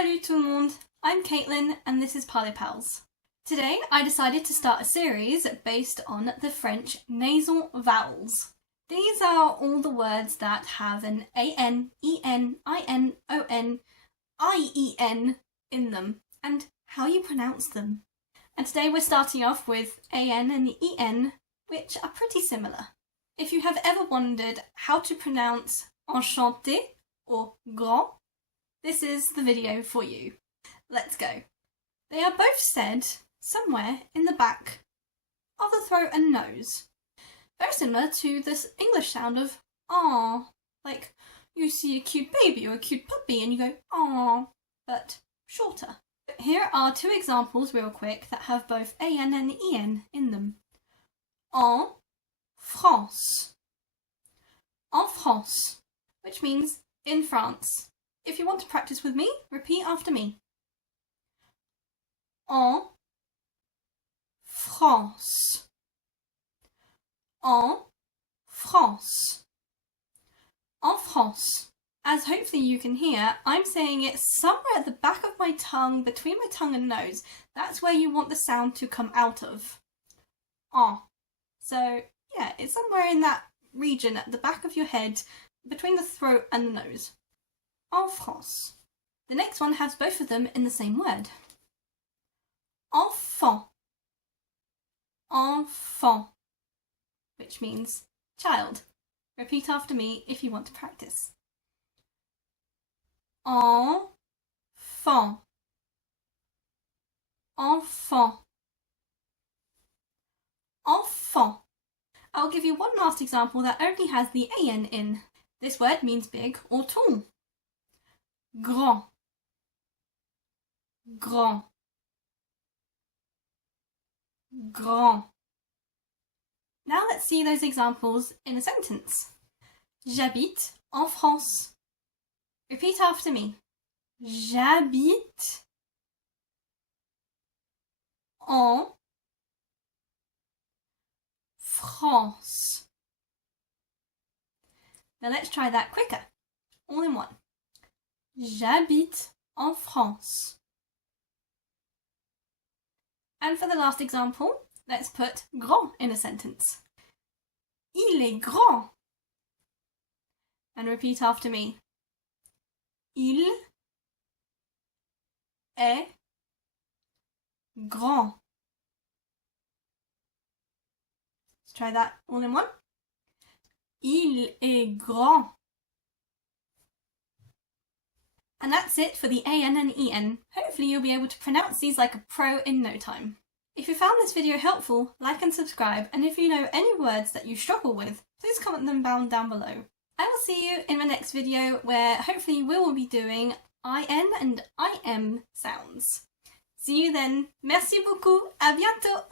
Salut tout le monde! I'm Caitlin and this is Parlez Pals. Today I decided to start a series based on the French nasal vowels. These are all the words that have an A-N, E-N, I-N, O-N, I-E-N in them and how you pronounce them. And today we're starting off with A-N and E-N, which are pretty similar. If you have ever wondered how to pronounce enchanté or grand, this is the video for you. Let's go. They are both said somewhere in the back of the throat and nose. Very similar to this English sound of ah, like you see a cute baby or a cute puppy and you go ah, but shorter. Here are two examples real quick that have both AN and EN in them. En France. En France, which means in France. If you want to practice with me, repeat after me. En France. En France. En France. As hopefully you can hear, I'm saying it somewhere at the back of my tongue, between my tongue and nose. That's where you want the sound to come out of. En. So, yeah, it's somewhere in that region at the back of your head, between the throat and the nose. En France. The next one has both of them in the same word. Enfant. Enfant. Which means child. Repeat after me if you want to practice. Enfant. Enfant. Enfant. I'll give you one last example that only has the AN in. This word means big or tall. Grand. Grand. Grand. Now let's see those examples in a sentence. J'habite en France. Repeat after me. J'habite en France. Now let's try that quicker, all in one. J'habite en France. And for the last example, let's put grand in a sentence. Il est grand. And repeat after me. Il est grand. Let's try that all in one. Il est grand. And that's it for the AN and EN. Hopefully you'll be able to pronounce these like a pro in no time. If you found this video helpful, like and subscribe, and if you know any words that you struggle with, please comment them down below. I will see you in my next video where hopefully we will be doing IN and IM sounds. See you then. Merci beaucoup. À bientôt.